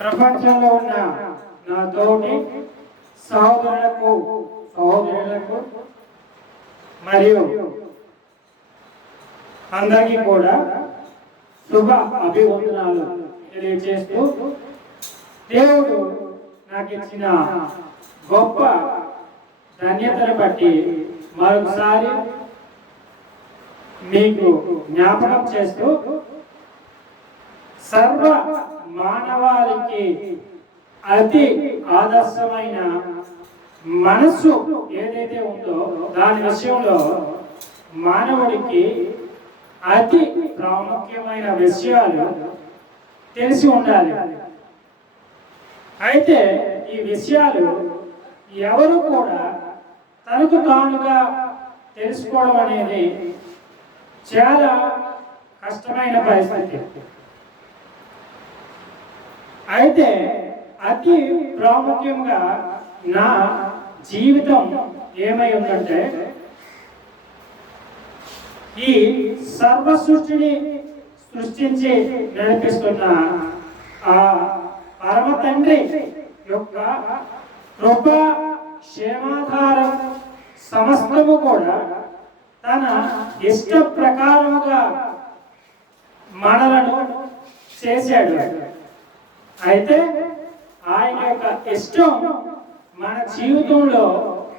ప్రపంచంలో ఉన్న నా తోటి సహోదరులకు మరియు అందరికీ కూడా శుభ అభివందనాలు తెలియజేస్తూ దేవుడు నాకు ఇచ్చిన గొప్ప ధన్యతను బట్టి మరొకసారి మీకు జ్ఞాపకం చేస్తూ సర్వ మానవాళికి అతి ఆదర్శమైన మనస్సు ఏదైతే ఉందో దాని విషయంలో మానవుడికి అతి ప్రాముఖ్యమైన విషయాలు తెలిసి ఉండాలి. అయితే ఈ విషయాలు ఎవరు కూడా తనకు తానుగా తెలుసుకోవడం అనేది చాలా కష్టమైన పరిస్థితి. అయితే అతి ప్రాముఖ్యంగా నా జీవితం ఏమై ఉందంటే ఈ సర్వ సృష్టిని సృష్టించి నడిపిస్తున్న ఆ పరమ తండ్రి యొక్క కృప క్షేమాధారం సమస్తము కూడా తన ఇష్ట ప్రకారముగా మనలను చేశాడు. అయితే ఆయన యొక్క ఇష్టం మన జీవితంలో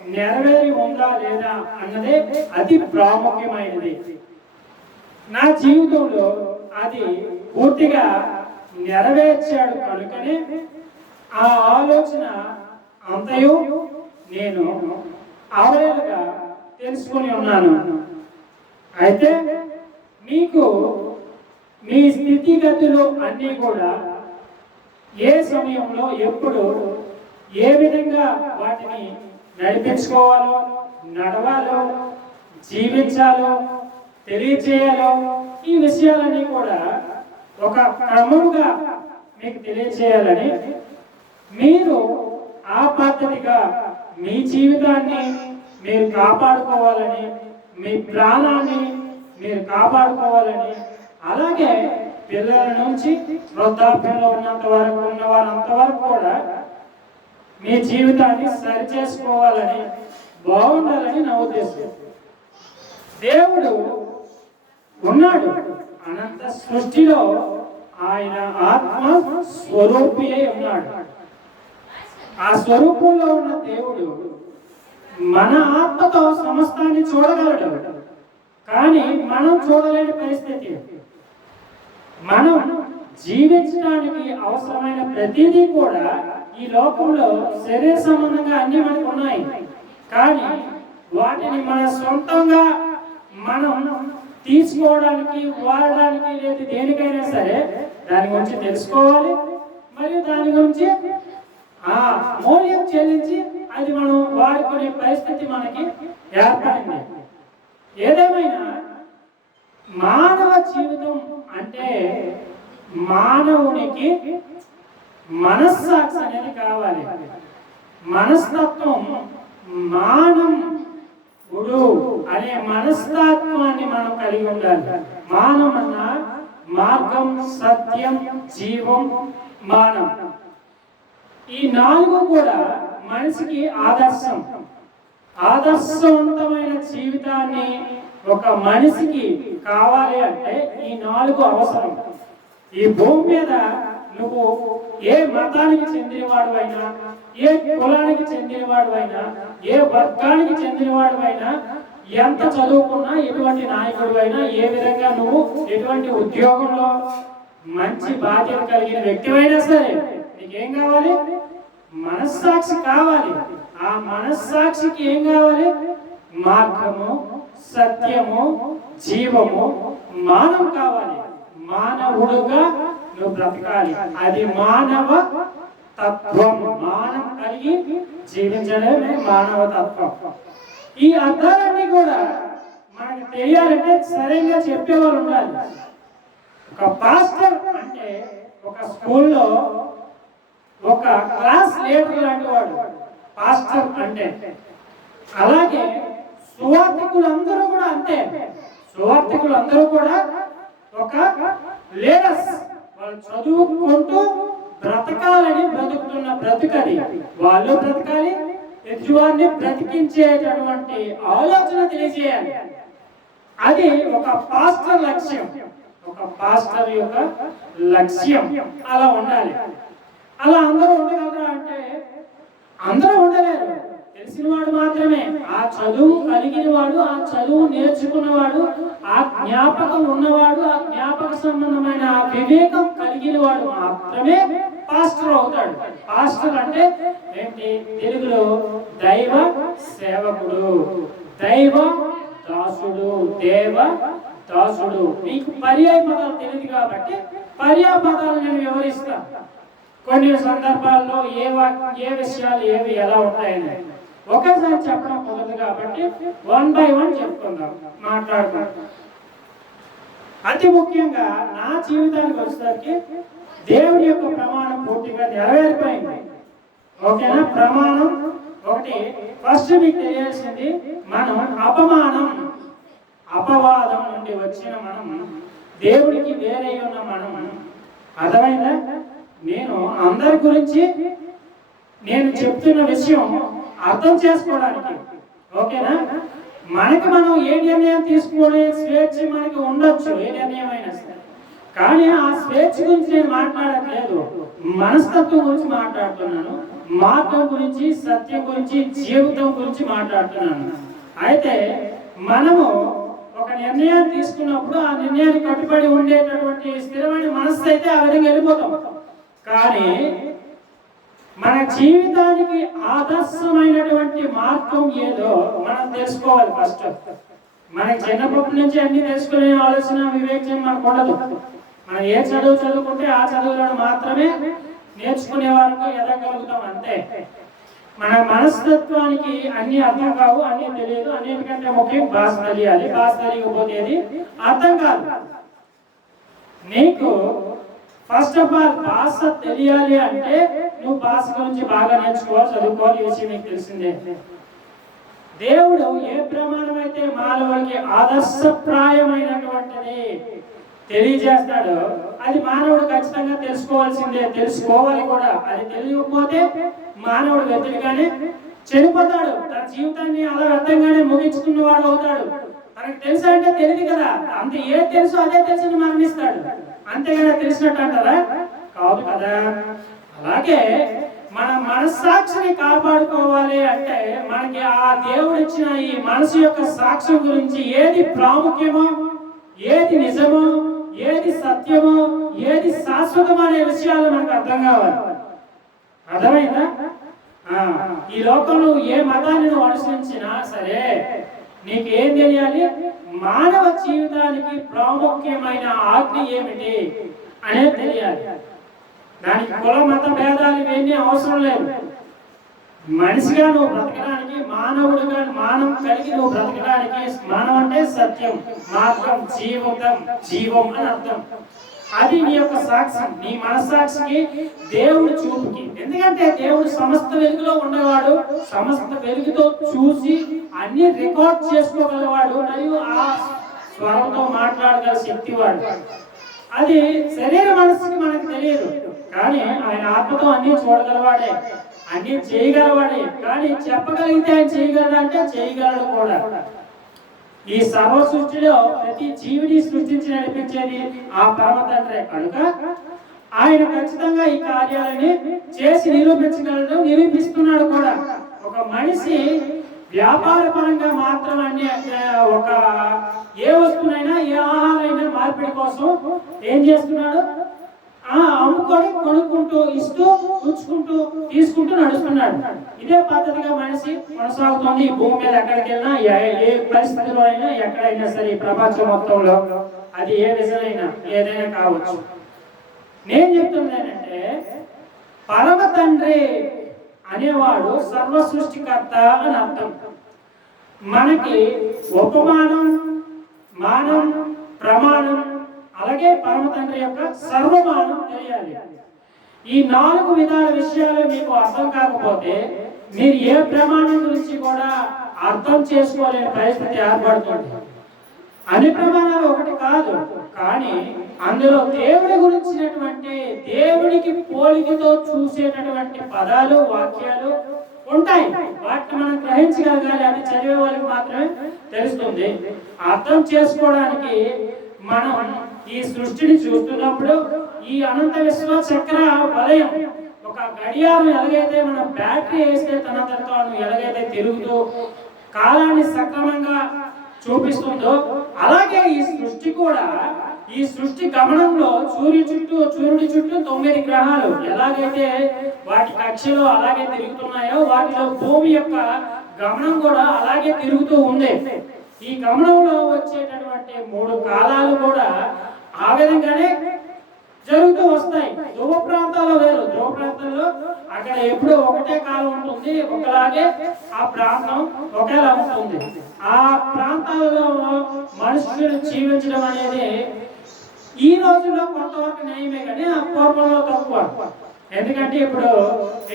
నెరవేరి ఉందా లేదా అన్నదే అతి ప్రాముఖ్యమైనది. నా జీవితంలో అది పూర్తిగా నెరవేర్చాడు కనుకనే ఆ ఆలోచన అంతయు నేను అవలేలుగా తెలుసుకొని ఉన్నాను. అయితే మీకు మీ స్థితిగతులు అన్నీ కూడా ఏ సమయంలో ఎప్పుడు ఏ విధంగా వాటిని నడిపించుకోవాలో, నడవాలో, జీవించాలో, తెలియచేయాలో ఈ విషయాలన్నీ కూడా ఒక క్రమంగా మీకు తెలియచేయాలని మీరు ఆ పద్ధతిగా మీ జీవితాన్ని మీరు కాపాడుకోవాలని, మీ ప్రాణాన్ని మీరు కాపాడుకోవాలని, అలాగే పిల్లల నుంచి వృద్ధాప్యంలో ఉన్నంత వరకు ఉన్న వారంతవరకు కూడా మీ జీవితాన్ని సరిచేసుకోవాలని, బాగుండాలని నా ఉద్దేశం. దేవుడు ఉన్నాడు. అనంత సృష్టిలో ఆయన ఆత్మ స్వరూపి అయి ఉన్నాడు. ఆ స్వరూపంలో ఉన్న దేవుడు మన ఆత్మతో సమస్తాన్ని చూడగలడు. కానీ మనం చూడలేని పరిస్థితి. మనం జీవించడానికి అవసరమైన ప్రతిదీ కూడా ఈ లోకంలో శరీర సంబంధంగా అన్ని మనకు ఉన్నాయి. కానీ వాటిని మన సొంతంగా మనం తీసుకోవడానికి, వాడడానికి, లేదా దేనికైనా సరే దాని గురించి తెలుసుకోవాలి. మరియు దాని గురించి ఆ మూల్యం చెల్లించి అది మనం వాడుకునే పరిస్థితి మనకి ఏర్పడింది. ఏదేమైనా మానవ జీవితం అంటే మానవునికి మనస్సాక్షి అనేది కావాలి. మనస్తత్వం, మానవుడు అనే మనస్తత్వాన్ని మనం కలిగి ఉండాలి. మానవం అన్న మార్గం, సత్యం, జీవం, మానం. ఈ నాలుగు కూడా మనిషికి ఆదర్శం. ఆదర్శవంతమైన జీవితాన్ని ఒక మనిషికి కావాలి అంటే ఈ నాలుగు అవసరం. ఈ భూమి మీద నువ్వు ఏ మతానికి చెందినవాడువైనా, ఏ కులానికి చెందినవాడువైనా, ఏ వర్గానికి చెందినవాడువైనా, ఎంత చదువుకున్నా, ఎటువంటి నాయకుడివైనా, ఏ విధంగా నువ్వు ఎటువంటి ఉద్యోగంలో మంచి బాధ్యత కలిగిన వ్యక్తివైనా సరే నీకేం కావాలి? మనస్సాక్షి కావాలి. ఆ మనస్సాక్షికి ఏం కావాలి? మార్గము, సత్యము, జీవము, మానవం కావాలి. మానవుడుగా నువ్వు బ్రతకాలి. అది మానవ తత్వం. మానవం కలిగి జీవించడమే మానవ తత్వం. ఈ అర్థాలన్నీ కూడా మనకు తెలియాలంటే సరిగ్గా చెప్పేవాళ్ళు ఉండాలి. ఒక పాస్టర్ అంటే ఒక స్కూల్లో ఒక క్లాస్ లీడర్ లాంటి వాడు పాస్టర్ అంటే. అలాగే సువార్థికులందరూ కూడా అంతే. సువార్థికులందరూ కూడా ఒక లీడర్స్. వాళ్ళు చదువుకుంటూ బ్రతకాలని బ్రతుకుతున్న బ్రతుకది. వాళ్ళు బ్రతకాలి, ఎదుటివారిని బ్రతికించేటటువంటి ఆలోచన తెలియజేయాలి. అది ఒక పాస్టర్ లక్ష్యం, ఒక పాస్టర్ యొక్క లక్ష్యం. అలా ఉండాలి. అలా అందరూ ఉండగలరా అంటే అందరూ ఉండలేరు. తెలిసినవాడు మాత్రమే, ఆ చదువు కలిగిన వాడు, ఆ చదువు నేర్చుకున్నవాడు, ఆ జ్ఞాపకం ఉన్నవాడు, ఆ జ్ఞాపక సంబంధమైన ఆ వివేకం కలిగిన వాడు మాత్రమే పాస్టర్ అవుతాడు. పాస్టర్ అంటే ఏంటి? తెలుగులో దైవ సేవకుడు, దైవ దాసుడు, దేవ దాసుడు. మీకు పర్యాయ పదాలు తెలియదు కాబట్టి పర్యాయ పదాలు నేను వివరిస్తాను. కొన్ని సందర్భాల్లో ఏ విషయాలు ఏవి ఎలా ఉంటాయని ఒకేసారి చెప్పడం కుదరదు కాబట్టి 1 by 1 చెప్పుకుందాం, మాట్లాడుకుందాం. అతి ముఖ్యంగా నా జీవితానికి వచ్చేసరికి దేవుడి యొక్క ప్రమాణం పూర్తిగా నెరవేరిపోయింది. ఓకేనా? ప్రమాణం ఒకటి. ఫస్ట్ మీకు తెలియాల్సింది, మనం అపమానం, అపవాదం నుండి వచ్చిన మనం, దేవుడికి వేరే ఉన్న మనం. అర్థమైందా? నేను అందరి గురించి నేను చెప్తున్న విషయం అర్థం చేసుకోవడానికి. ఓకేనా? మనకి మనం ఏ నిర్ణయం తీసుకునే స్వేచ్ఛ మనకి ఉండొచ్చు, ఏ నిర్ణయం అయినా సరే. కానీ ఆ స్వేచ్ఛ గురించి నేను మాట్లాడట్లేదు, మనస్తత్వం గురించి మాట్లాడుతున్నాను, మార్గం గురించి, సత్యం గురించి, జీవితం గురించి మాట్లాడుతున్నాను. అయితే మనము ఒక నిర్ణయాన్ని తీసుకున్నప్పుడు ఆ నిర్ణయానికి కట్టుబడి ఉండేటటువంటి స్థిరమైన మనస్సు అయితే ఆ విధంగా వెళ్ళిపోతాం. కానీ మన జీవితానికి ఆదర్శమైనటువంటి మార్గం ఏదో మనం తెలుసుకోవాలి. ఫస్ట్ మనకి చిన్నప్పటి నుంచి అన్ని తెలుసుకునే ఆలోచన, వివేచన మనకు ఉండదు. మనం ఏ చదువు చదువుకుంటే ఆ చదువులను మాత్రమే నేర్చుకునే వారికి ఎదగలుగుతాం, అంతే. మన మనస్తత్వానికి అన్ని అర్థం కావు, అన్ని తెలియదు. అన్నిటికంటే ముఖ్యం భాష తెలియాలి. భాష తెలియకపోతే అర్థం కాదు. నీకు ఫస్ట్ ఆఫ్ ఆల్ భాష తెలియాలి అంటే నువ్వు భాష గురించి బాగా నేర్చుకోవాలి, చదువుకోవాలి. ఈ విషయం నీకు తెలిసిందే. దేవుడు ఏ ప్రమాణం అయితే మానవుడికి ఆదర్శప్రాయమైనటువంటిది తెలియజేస్తాడో అది మానవుడు ఖచ్చితంగా తెలుసుకోవాల్సిందే, తెలుసుకోవాలి కూడా. అది తెలియకపోతే మానవుడు వ్యతిరేకంగానే చనిపోతాడు, తన జీవితాన్ని అలా వ్యర్థంగానే ముగించుకున్నవాడు అవుతాడు. మనకు తెలుసు అంటే తెలియదు కదా, అంత ఏది తెలుసు అదే తెలిసి మరణిస్తాడు. అంతేగాని తెలిసినట్టు అంటారా? కాదు కదా. అలాగే మన మనస్సాక్షిని కాపాడుకోవాలి అంటే మనకి ఆ దేవుడు ఇచ్చిన ఈ మనసు యొక్క సాక్ష్యం గురించి ఏది ప్రాముఖ్యమో, ఏది నిజమో, ఏది సత్యమో, ఏది శాశ్వతం అనే విషయాలు మనకు అర్థం కావాలి. అర్థమైందా? ఈ లోకంలో ఏ మతాన్ని నువ్వు అనుసరించినా సరే నీకు ఏం తెలియాలి? మానవ జీవితానికి ప్రాముఖ్యమైన ఆజ్ఞ ఏమిటి అనేది తెలియాలి. దానికి కుల మత భేదాలు ఇవన్నీ అవసరం లేదు. మనిషిగా నువ్వు బ్రతకడానికి, మానవుడిగా మానవం కలిగి నువ్వు బ్రతకడానికి, మానవం అంటే సత్యం, మార్గం, జీవితం, జీవం అని అర్థం. అది నీ యొక్క సాక్ష్యం, నీ మనస్సాక్షికి, దేవుడి చూపుకి. ఎందుకంటే దేవుడు సమస్త వెలుగులో ఉండేవాడు, సమస్త వెలుగుతో చూసి అన్ని రికార్డ్ చేసుకోగలవాడు, మరియు ఆ స్వరంతో మాట్లాడగల శక్తివాడు. అది శరీర మనస్సుకి మనకు తెలియదు, కానీ ఆయన ఆత్మతో అన్ని చూడగలవాడే, అన్ని చేయగలవాడే. కానీ చెప్పగలిగితే ఆయన చేయగలడంటే చేయగలడు కూడా. ఈ సర్వ సృష్టిలో ప్రతి జీవిని సృష్టించి నడిపించేది ఆ పరమ తండ్రే కనుక ఆయన ఖచ్చితంగా ఈ కార్యాలని చేసి నిరూపించగలడు, నిరూపిస్తున్నాడు కూడా. ఒక మనిషి వ్యాపార పరంగా మాత్రమే ఒక ఏ వస్తువునైనా, ఏ ఆహారైనా మార్పిడి కోసం ఏం చేస్తున్నాడు? అమ్ముకొని కొనుక్కుంటూ, ఇస్తూ, ఉంచుకుంటూ, తీసుకుంటూ నడుస్తున్నాడు. ఇదే పద్ధతిగా మనిషి కొనసాగుతుంది. ఈ భూమి మీద ఎక్కడికి వెళ్ళినా, ఏ పరిస్థితిలో అయినా, ఎక్కడైనా సరే ఈ ప్రపంచం మొత్తంలో అది ఏ విధమైనా ఏదైనా కావచ్చు. నేను చెప్తున్నానంటే పరమ తండ్రి అనేవాడు సర్వ సృష్టికర్త అని అర్థం. మనకి ఉపమానం, మానం, ప్రమాణం, అలాగే పరమ తండ్రి యొక్క సర్వమానం తెలియాలి. ఈ 4 విధాల విషయాలు మీకు అర్థం కాకపోతే మీరు ఏ ప్రమాణం గురించి కూడా అర్థం చేసుకోలేని పరిస్థితి ఏర్పడుతుంది. అన్ని ప్రమాణాలు ఒకటి కాదు, కానీ అందులో దేవుడి గురించినటువంటి, దేవుడికి పోలికతో చూసేటటువంటి పదాలు వాక్యాలు ఉంటాయి. వాటిని మనం గ్రహించగలగాలి. అది చదివే వాళ్ళకి మాత్రమే తెలుస్తుంది. అర్థం చేసుకోవడానికి మనం ఈ సృష్టిని చూస్తున్నప్పుడు ఈ అనంత విశ్వ చక్ర వలయం ఒక గడియారం ఎలాగైతే మనం బ్యాటరీ వేస్తే తనంతట తాను ఎలాగైతే తిరుగుతూ కాలాన్ని సక్రమంగా చూపిస్తుందో, అలాగే ఈ సృష్టి కూడా, ఈ సృష్టి గమనంలో సూర్యుడి చుట్టూ 9 గ్రహాలు ఎలాగైతే వాటి కక్షలో అలాగే తిరుగుతున్నాయో, వాటిలో భూమి యొక్క గమనం కూడా అలాగే తిరుగుతూ ఉంది. ఈ గమనంలో వచ్చేటటువంటి 3 కాలాలు కూడా ఆ విధంగానే జరుగుతూ వస్తాయి. ధ్రువ ప్రాంతాల్లో వేరు. ధ్రువ ప్రాంతంలో అక్కడ ఎప్పుడూ ఒకటే కాలం ఉంటుంది, ఒకలాగే ఆ ప్రాంతం ఒకేలా ఉంటుంది. ఆ ప్రాంతాలలో మనుషులు జీవించడం అనేది ఈ రోజుల్లో కొంతవరకు నయమే, కానీ ఆ పూర్వంలో తక్కువ. ఎందుకంటే ఇప్పుడు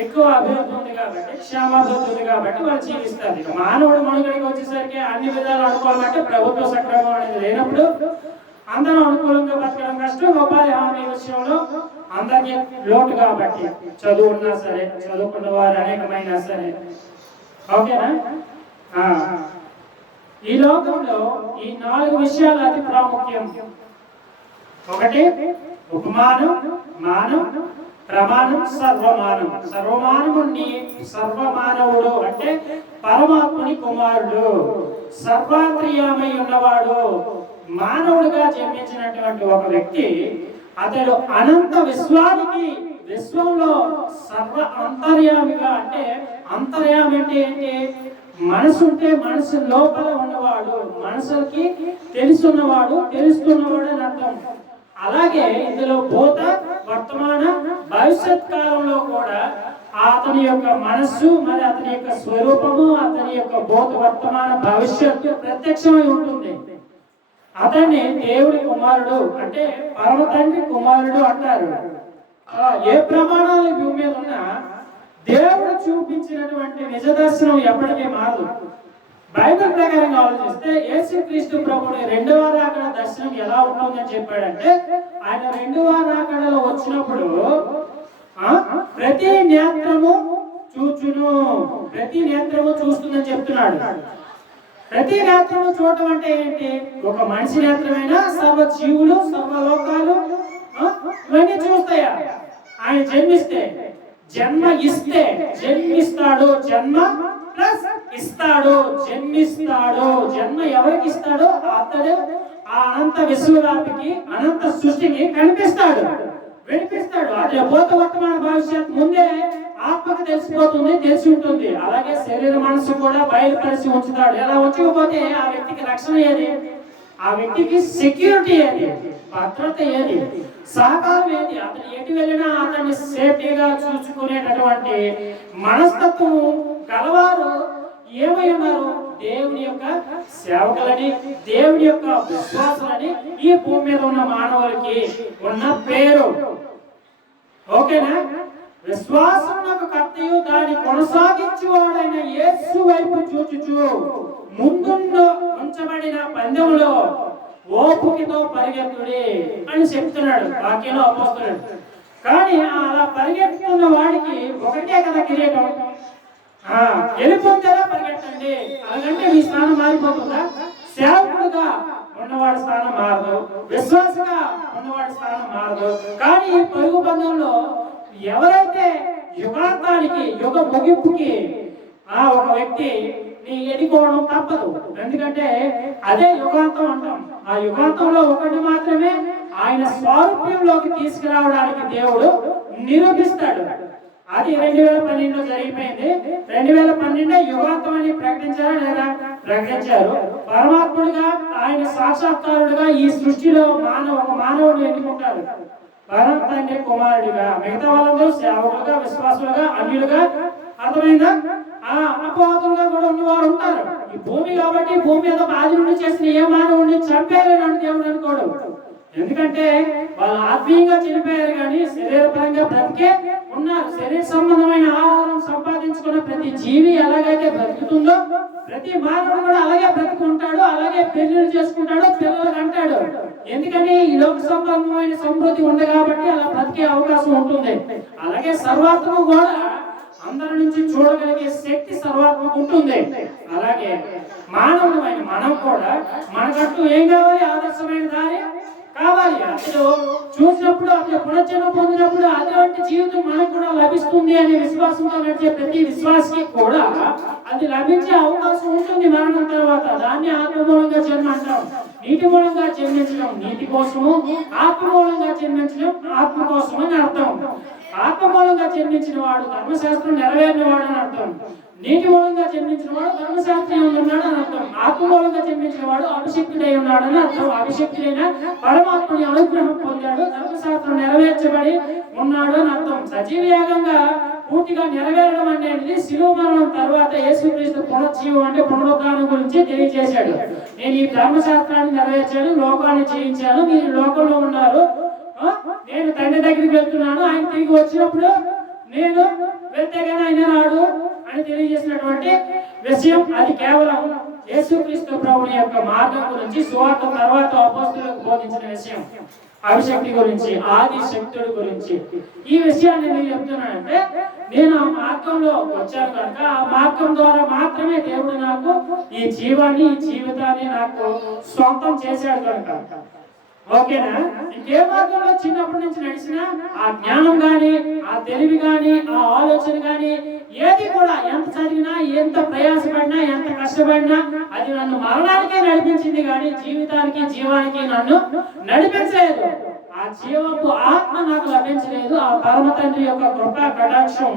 ఎక్కువ అభివృద్ధి ఉంది కాబట్టి, క్షేమాభివృద్ధి ఉంది కాబట్టి వాళ్ళు జీవిస్తారు. ఇక మానవుడు మనుగడికి వచ్చేసరికి అన్ని విధాలు అనుకోవాలంటే ప్రభుత్వ సక్రమం అనేది లేనప్పుడు అందరూ అనుకూలంగా బతకడం కష్టం. ఉపాధి హామీ విషయంలో అందరికీ లోటు కాబట్టి, చదువు ఉన్నా సరే, చదువుకున్న వారు అనేకమైనా సరే, ఓకేనా. ఈ లోకంలో ఈ 4 విషయాలు అతి ప్రాముఖ్యం. ఒకటి ఉపమానం, మానం, ప్రమాణం, సర్వమానం. సర్వమానవుడు అంటే పరమాత్ముని కుమారుడు, సర్వాంతర్యామై ఉన్నవాడు, మానవుడిగా జన్మించినటువంటి ఒక వ్యక్తి. అతడు అనంత విశ్వంలో సర్వ అంతర్యామిగా, అంటే అంతర్యామి అంటే ఏంటి? మనసు ఉంటే మనసు లోపల ఉన్నవాడు, మనసుకి తెలుసున్నవాడు, తెలుస్తున్నవాడు అని అర్థం. అలాగే ఇందులో భూత, వర్తమాన, భవిష్యత్ కాలంలో కూడా అతని యొక్క మనస్సు, మరి అతని యొక్క స్వరూపము, అతని యొక్క భూత, వర్తమాన, భవిష్యత్తు ప్రత్యక్షమై ఉంటుంది. అతన్ని దేవుడి కుమారుడు అంటే పరమ తండ్రి కుమారుడు అంటారు. ఏ ప్రమాణాలు భూమి మీద ఉన్నా దేవుడు చూపించినటువంటి నిజ దర్శనం ఎప్పటికీ మారదు. బైబిల్ ప్రకారంగా ఆలోచిస్తే యేసుక్రీస్తు ప్రభుని 2వ రాకడ దర్శనం ఎలా ఉంటుందని చెప్పాడంటే, ఆయన 2వ రాకడలో వచ్చినప్పుడు ప్రతి నేత్రము చూచును, ప్రతి నేత్రము చూస్తుందని చెప్తున్నాడు. ప్రతి నేత్రము చూడటం అంటే ఏంటి? ఒక మనిషి నేత్రమైనా సర్వ జీవులు, సర్వలోకాలు ఇవన్నీ చూస్తాయా? ఆయన జన్మిస్తే, జన్మ ఇస్తే, జన్మిస్తాడు, జన్మ ప్లస్ ఇస్తాడు, జన్మిస్తాడు. జన్మ ఎవరికి ఇస్తాడో అతడు ఆ అనంత విశ్వవ్యాపికి, అనంత సృష్టికి కనిపిస్తాడు, వినిపిస్తాడు. అతని భూత, వర్తమాన, భవిష్యత్ ముందే ఆత్మకు తెలిసిపోతుంది, తెలిసి ఉంటుంది. అలాగే శరీర మనసు కూడా బయలుపరిచి ఉంచుతాడు. ఎలా ఉంచకపోతే ఆ వ్యక్తికి రక్షణ ఏది? ఆ వ్యక్తికి సెక్యూరిటీ ఏది? భద్రత ఏది? సహకారం ఏది? అతను ఎటు వెళ్ళినా అతన్ని సేఫ్టీగా చూసుకునేటటువంటి మనస్తత్వం గలవారు ఏమై ఉన్నారు? దేవుని యొక్క సేవకులని, దేవుని యొక్క విశ్వాసులని ఈ భూమి మీద ఉన్న మానవులకి ఉన్న పేరు. ఓకేనా? విశ్వాసమునకు కర్తయు దాన్ని కొనసాగించువాడైన యేసు వైపు చూచుచు ముందున్న ఉంచబడిన పందెములో ఓపికతో పరిగెత్తుడి అని చెప్తున్నాడు వాక్యంలో అపోస్తలుడు. కానీ అలా పరిగెత్తుతున్న వాడికి ఒకటే కదా కిరీటం. గెలుపొందేలా పరిగెట్టండి, అలాగంటే మీ స్థానం మారిపోతుందా? సేవకుడుగా ఉన్నవాడి స్థానం మారదు, విశ్వాసగా ఉన్నవాడి స్థానం మారదు. కానీ ఈ పరుగు పందెంలో ఎవరైతే యుగాంతానికి, యుగ ముగింపుకి ఒక వ్యక్తి ఎన్నుకోవడం తప్పదు. ఎందుకంటే అదే యుగాంతం అంటాం. ఆ యుగాంతంలో ఒకటి మాత్రమే ఆయన స్వారూప్యంలోకి తీసుకురావడానికి దేవుడు నిరూపిస్తాడు. అది 2012లో జరిగిపోయింది. 2012 యుగాంతం అని ప్రకటించారా లేదా? ప్రకటించారు. పరమాత్ముడిగా, ఆయన సాక్షాత్కారుడుగా ఈ సృష్టిలో ఒక మానవుడు ఎన్నుకుంటారు. పరమ తండ్రి కుమారుడిగా, మిగతా వాళ్ళందరూ సేవకులుగా, విశ్వాసులుగా, అన్యులుగా, అర్థమైందా? అపవాదులుగా కూడా ఉన్నవారు ఉంటారు. ఈ భూమి కాబట్టి భూమి మీద ఆది నుండి చేసిన ఏ మానవుడిని చంపేయాలని దేవుడు అనుకోడు. ఎందుకంటే వాళ్ళు ఆత్మీయంగా చనిపోయారు, కానీ శరీరపరంగా బ్రతికే ఉన్నారు. శరీర సంబంధమైన ఆహారం సంపాదించుకున్న ప్రతి జీవి ఎలాగైతే బ్రతుకుతుందో ప్రతి మానవుడు కూడా అలాగే బ్రతుకుంటాడు, అలాగే పెళ్లిళ్ళు చేసుకుంటాడు, పిల్లలు అంటాడు. ఎందుకని ఈ లోక సంబంధమైన సమృద్ధి ఉంది కాబట్టి అలా బ్రతికే బతికే అవకాశం ఉంటుంది. అలాగే సర్వాత్మకు కూడా అందరి నుంచి చూడగలిగే శక్తి సర్వాత్మకు ఉంటుంది. అలాగే మానవుడమైన మనం కూడా మనకంటూ ఏం కావాలి? ఆదర్శమైన దారి కావాలి. అసలు చూసినప్పుడు అసలు పునర్జన్మ పొందినప్పుడు అటువంటి జీవితం మనకు కూడా లభిస్తుంది అనే విశ్వాసంతో నడిచే ప్రతి విశ్వాసకి కూడా అది లభించే అవకాశం ఉంటుంది మరణం తర్వాత. దాన్ని ఆత్మమూలంగా జన్మ అంటాం. నీటి మూలంగా జన్మించడం నీటి కోసము, ఆత్మమూలంగా జన్మించడం ఆత్మ కోసం అని అర్థం. ఆత్మమూలంగా జన్మించిన వాడు ధర్మశాస్త్రం నెరవేరిన వాడు అని అర్థం. నీటి మూలంగా జన్మించిన వాడు ధర్మశాస్త్రం ఉన్నాడు అని అర్థం. ఆత్మమూలంగా జన్మించిన వాడు అభిషక్తుడై ఉన్నాడు అని అర్థం. అభిషక్తుడైన పరమాత్మని అనుగ్రహం పొందాడు, ధర్మశాస్త్రం నెరవేర్చబడి ఉన్నాడు అని అర్థం. సజీవ యాగంగా పూర్తిగా నెరవేరడం అనేది శిలువ మరణం తర్వాత యేసుక్రీస్తు పునర్జీవం అంటే పునరుద్ధానం గురించి తెలియజేశాడు. నేను ఈ ధర్మశాస్త్రాన్ని నెరవేర్చాను, లోకాన్ని జయించాను, మీరు లోకంలో ఉన్నారు, నేను తండ్రి దగ్గరికి వెళ్తున్నాను, ఆయన తిరిగి వచ్చినప్పుడు నేను వెళ్తే కానీ ఆయన రాడు అని తెలియజేసినటువంటి విషయం. అది కేవలం యేసుక్రీస్తు ప్రభుని యొక్క మార్గం గురించి సువార్త తర్వాత అపోస్తలులకు బోధించిన విషయం. అభిషక్తి గురించి, ఆది శక్తుడి గురించి ఈ విషయాన్ని నేను చెప్తున్నానంటే నేను ఆ మార్గంలో వచ్చాను కనుక ఆ మార్గం ద్వారా మాత్రమే దేవుడు నాకు ఈ జీవాన్ని, ఈ జీవితాన్ని నాకు సొంతం చేశాడు కనుక. ఓకేనా? ఇంకే మార్గంలో చిన్నప్పటి నుంచి నడిచినా ఆ జ్ఞానం గాని, ఆ తెలివి గాని, ఆ ఆలోచన గాని ఏది కూడా ఎంత చదివినా, ఎంత ప్రయాసపడినా, ఎంత కష్టపడినా అది నన్ను మరణానికే నడిపించింది కానీ జీవితానికి, జీవానికి నన్ను నడిపించలేదు. ఆ జీవపు ఆత్మ నాకు లభించలేదు. ఆ పరమ తండ్రి యొక్క కృపా కటాక్షం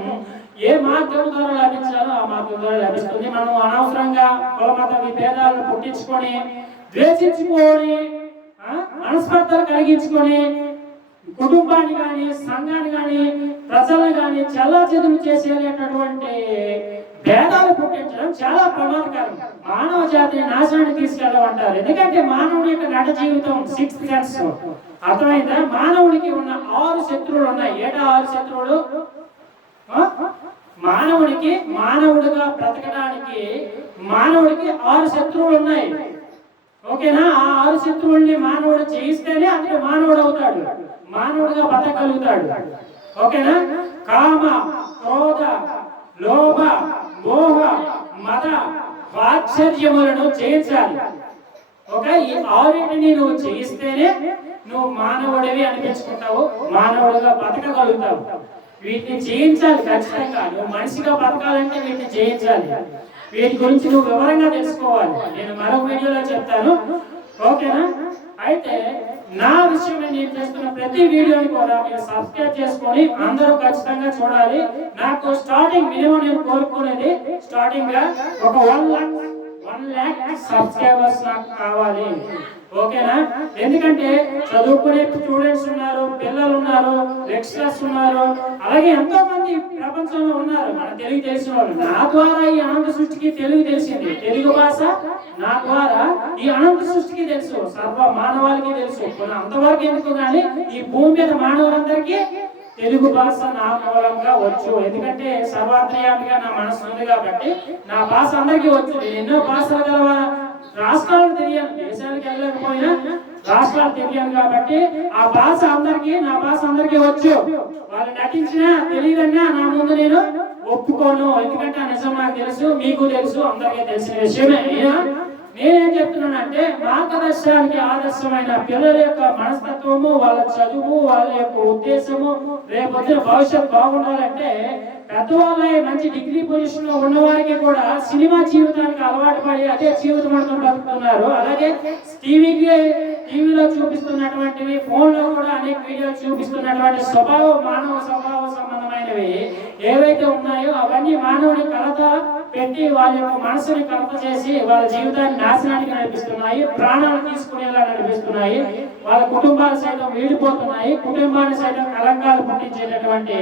ఏ మార్గం ద్వారా లభించాలో ఆ మార్గం ద్వారా లభిస్తుంది. మనం అనవసరంగా కులమత విభేదాలను పుట్టించుకొని, ద్వేషించుకొని, మనస్పర్ధలు కలిగించుకొని కుటుంబాన్ని కానీ, సంఘాన్ని కానీ, ప్రజలను కానీ చెల్లాచెదురు చేసేటటువంటి భేదాలు పుట్టించడం చాలా ప్రమాదకరం. మానవ జాతిని నాశనానికి తీసుకెళ్ళమంటారు. ఎందుకంటే మానవుడి యొక్క నట జీవితం 6th సెన్స్ అర్థమైందా? మానవుడికి ఉన్న 6 శత్రువులు ఉన్నాయి. ఏటా 6 శత్రువులు? మానవుడిగా బ్రతకడానికి మానవుడికి 6 శత్రువులు ఉన్నాయి. ఓకేనా? ఆ 6 శత్రువుల్ని మానవుడు జయిస్తేనే అతడు మానవుడు అవుతాడు, మానవుడిగా బతకగలుగుతాడు. ఓకేనా? కామ, క్రోధ, లోభ, మోహ, మద, వాత్సర్యములను జయించాలి. ఓకే? ఈ 6టిని నువ్వు జయిస్తేనే నువ్వు మానవుడివి అనిపించుకుంటావు, మానవుడిగా బతకగలుగుతావు. వీటిని జయించాలి ఖచ్చితంగా. నువ్వు మనిషిగా బతకాలంటే వీటిని జయించాలి. వీటి గురించి నువ్వు వివరంగా తెలుసుకోవాలి. నేను మరొక వీడియోలో చెప్తాను. ఓకేనా? అయితే నా విషయం నేను చేస్తున్న ప్రతి వీడియోని కూడా మీరు సబ్స్క్రైబ్ చేసుకొని అందరూ ఖచ్చితంగా చూడాలి. నాకు స్టార్టింగ్ మినిమం నేను కోరుకునేది స్టార్టింగ్ గా ఒక 1 lakh సబ్స్క్రైబర్స్ నాకు కావాలి. ఓకేనా? ఎందుకంటే చదువుకునే స్టూడెంట్స్ ఉన్నారు, పిల్లలు ఉన్నారు, లెక్చరర్స్ ఉన్నారు, అలాగే ఎంతో మంది ప్రపంచంలో ఉన్నారు మన తెలుగు తెలిసిన వాళ్ళు. నా ద్వారా ఈ అనంత సృష్టికి తెలుగు తెలిసింది. తెలుగు భాష నా ద్వారా ఈ అనంత సృష్టికి తెలుసు, సర్వ మానవాళికి తెలుసు. అంతవరకు ఎందుకు కానీ ఈ భూమి మీద మానవులందరికీ తెలుగు భాష నా మూలంగా వచ్చు. ఎందుకంటే సర్వాంతర్యామిగా నా మనసు ఉంది కాబట్టి నా భాష అందరికీ వచ్చు. ఎన్నో భాషలు గల రాష్ట్రాలు తెలియను, దేశానికి వెళ్ళకపోయినా రాష్ట్రాలు తెలియను కాబట్టి ఆ భాష అందరికీ, నా భాష అందరికీ వచ్చు. వాళ్ళు నటించినా తెలియదన్నా నా ముందు నేను ఒప్పుకోను. ఎందుకంటే ఆ నిజం నాకు తెలుసు, మీకు తెలుసు, అందరికీ తెలిసిన విషయమే. అయినా నేనేం చెప్తున్నానంటే మార్గదర్శనానికి ఆదర్శమైన పిల్లల యొక్క మనస్తత్వము, వాళ్ళ చదువు, వాళ్ళ యొక్క ఉద్దేశము, రేపొద్దున భవిష్యత్తు బాగుండాలంటే పెద్దవాళ్ళ మంచి డిగ్రీ పొజిషన్ లో ఉన్నవారికి కూడా సినిమా జీవితానికి అలవాటు పడి అదే జీవితం అంతా బతుకుతున్నారు. అలాగే టీవీలో చూపిస్తున్నటువంటివి, ఫోన్ లో కూడా అనేక వీడియోలు చూపిస్తున్నటువంటి మానవ స్వభావ సంబంధమైనవి ఏవైతే ఉన్నాయో అవన్నీ మానవుని కలత పెట్టి వాళ్ళ యొక్క మనసుని కలత చేసి వాళ్ళ జీవితాన్ని నాశనానికి నడిపిస్తున్నాయి, ప్రాణాలు తీసుకునేలా నడిపిస్తున్నాయి, వాళ్ళ కుటుంబాలు సైతం వీడిపోతున్నాయి, కుటుంబాన్ని సైతం కలంకాలు పుట్టించేటటువంటి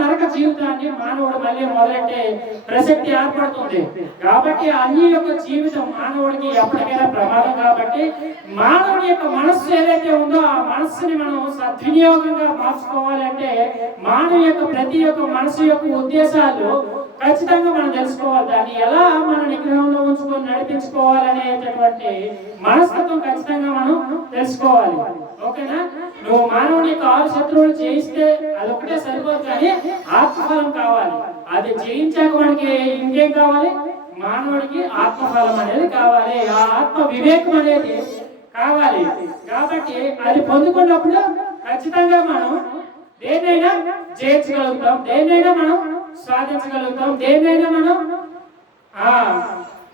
నరక జీవితాన్ని మానవుడు మళ్ళీ మొదలెట్టే ప్రసక్తి ఏర్పడుతుంది. కాబట్టి అన్ని యొక్క జీవితం మానవుడికి ఎప్పటికైనా ప్రమాదం. కాబట్టి మానవుడి యొక్క మనస్సు ఏదైతే ఉందో ఆ మనస్సుని మనం సద్వినియోగంగా మార్చుకోవాలంటే మానవ యొక్క ప్రతి ఒక్క మనసు యొక్క ఉద్దేశాలు ఖచ్చితంగా మనం తెలుసుకోవాలి. దాన్ని ఎలా మన నిగ్రహంలో ఉంచుకొని నడిపించుకోవాలనేటటువంటి మనస్తత్వం ఖచ్చితంగా మనం తెలుసుకోవాలి. ఓకేనా? నువ్వు మానవుని యొక్క 6 శత్రువులు జయిస్తే అది ఒకటే సరిపోదు, కానీ ఆత్మఫలం కావాలి. అది జయించాక మనకి ఇంకేం కావాలి? మానవుడికి ఆత్మఫలం అనేది కావాలి, ఆ ఆత్మ వివేకం అనేది కావాలి. కాబట్టి అది పొందుకున్నప్పుడు ఖచ్చితంగా మనం దేన్నైనా జయించగలుగుతాం, దేన్నైనా మనం సాధించగలుగుతాం, దేన్నైనా మనం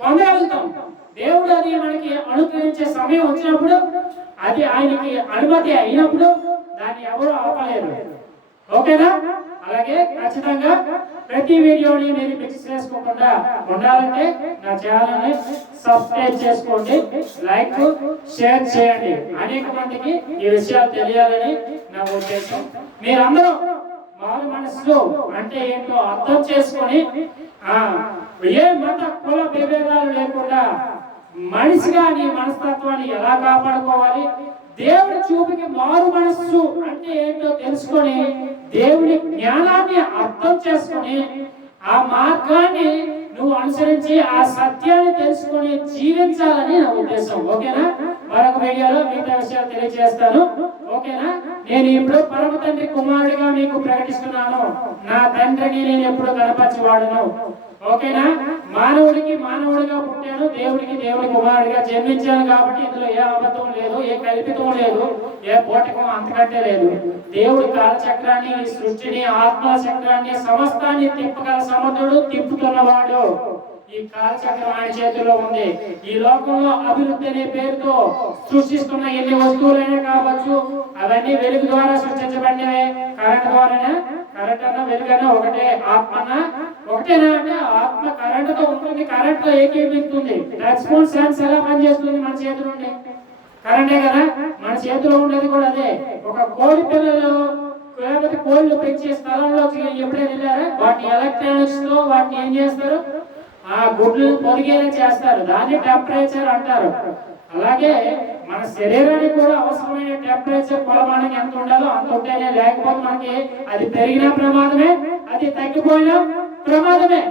పొందగలుగుతాం. దేవుడు అది మనకి అనుగ్రహించే సమయం వచ్చినప్పుడు, అది ఆయనకి అనుమతి అయినప్పుడు దాన్ని ఎవరు ఆపలేరు. ఓకేనా? అలాగే ఖచ్చితంగా ప్రతి వీడియోని మీరు మిక్స్ చేసుకోకుండా ఉండాలంటే నా ఛానల్ని సబ్స్క్రైబ్ చేసుకోండి, లైక్ షేర్ చేయండి. అనేక మందికి ఈ విషయాలు తెలియాలని నా ఉద్దేశం. మీరందరూ మారు మనసు అంటే ఏంటో అర్థం చేసుకొని ఏ మత కుల విభేదాలు లేకుండా మనిషిగా నీ మనస్తత్వాన్ని ఎలా కాపాడుకోవాలి, దేవుడి చూపుకి మారు మనస్సు అంటే ఏంటో తెలుసుకొని దేవుడి జ్ఞానాన్ని అర్థం చేసుకొని ఆ మార్గాన్ని నువ్వు అనుసరించి ఆ సత్యాన్ని తెలుసుకొని జీవించాలని నా ఉద్దేశం. ఓకేనా? మరొక వీడియోలో మిగతా విషయాలు తెలియజేస్తాను. ఓకేనా? నేను ఇప్పుడు పరమ తండ్రి కుమారుడిగా మీకు ప్రకటిస్తున్నాను. నా తండ్రిని నేను ఎప్పుడు కనపరచవాడును. ఓకేనా? మానవుడికి మానవుడిగా పుట్టాను, దేవుడికి దేవుడి కుమారుడిగా జన్మించాను. కాబట్టి ఇందులో ఏ అబద్ధం లేదు, ఏ కల్పితం లేదు, ఏ పోటకం అంతకంటే లేదు. దేవుడి కాలచక్రాన్ని, సృష్టిని, ఆత్మ చక్రాన్ని, సమస్తాన్ని తిప్పగల సమర్థుడు, తిప్పుతున్నవాడు. ఈ కాలచక్రం ఆయన చేతిలో ఉంది. ఈ లోకంలో అభివృద్ధి అనే పేరుతో సృష్టిస్తున్న ఎన్ని వస్తువులైనా కావచ్చు, అవన్నీ వెలుగు ద్వారా సృష్టించబడినవే. కరెంట్ ద్వారానే, కరెంట్ అన్న వెలుగైనా ఒకటే, ఆత్మ ఒకటేనా అంటే ఆత్మ కరెంటుతో ఉంటుంది, కరెంట్ లో ఏకీభవిస్తుంది. రెస్పాన్స్ సెన్స్ ఎలా పనిచేస్తుంది? మన చేతిలో ఉండే కరెంటే కదా, మన చేతిలో ఉండేది కూడా అదే. ఒక కోడి పిల్లలు లేకపోతే కోళ్ళు పెంచే స్థలంలో ఎప్పుడైనా వెళ్ళారా? వాటిని ఎలక్ట్రానిక్స్ తో వాటిని ఏం చేస్తారు? ఆ గుడ్లు పొదిగేలా చేస్తారు, దాన్ని టెంపరేచర్ అంటారు. అలాగే మన శరీరానికి కూడా అవసరమైన టెంపరేచర్ కొలమానం ఎంత ఉండాలో అంత ఉంటేనే, లేకపోతే మనకి అది పెరిగినా ప్రమాదమే, అది తగ్గిపోయినా ప్రమాదమే.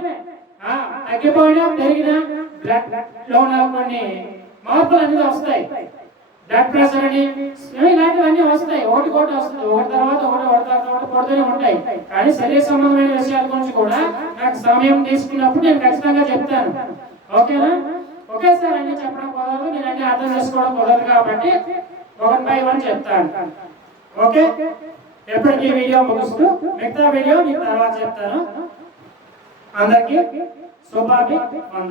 తగ్గిపోయినా పెరిగినా బ్లడ్ లో కొన్ని మార్పులు అనేది వస్తాయి. బ్లడ్ ప్రెషర్ అని ఇలాంటివన్నీ వస్తాయి, ఒకటి వస్తుంది, ఒకటి తర్వాత ఒకటి పడుతూనే ఉంటాయి. కానీ శరీర సంబంధమైన విషయాల గురించి కూడా నాకు సమయం తీసుకున్నప్పుడు నేను ఖచ్చితంగా చెప్తాను. ఓకేనా? ఒకేసారి అన్ని చెప్పడం కుదరదు, నేను అన్ని అర్థం చేసుకోవడం కుదరదు. కాబట్టి 1 by 1 చెప్తాను. ఓకే? ఎప్పటికీ వీడియో ముగిస్తూ మిగతా వీడియో మీకు తర్వాత చెప్తాను. అందరికీ శుభాభి వందనాలు.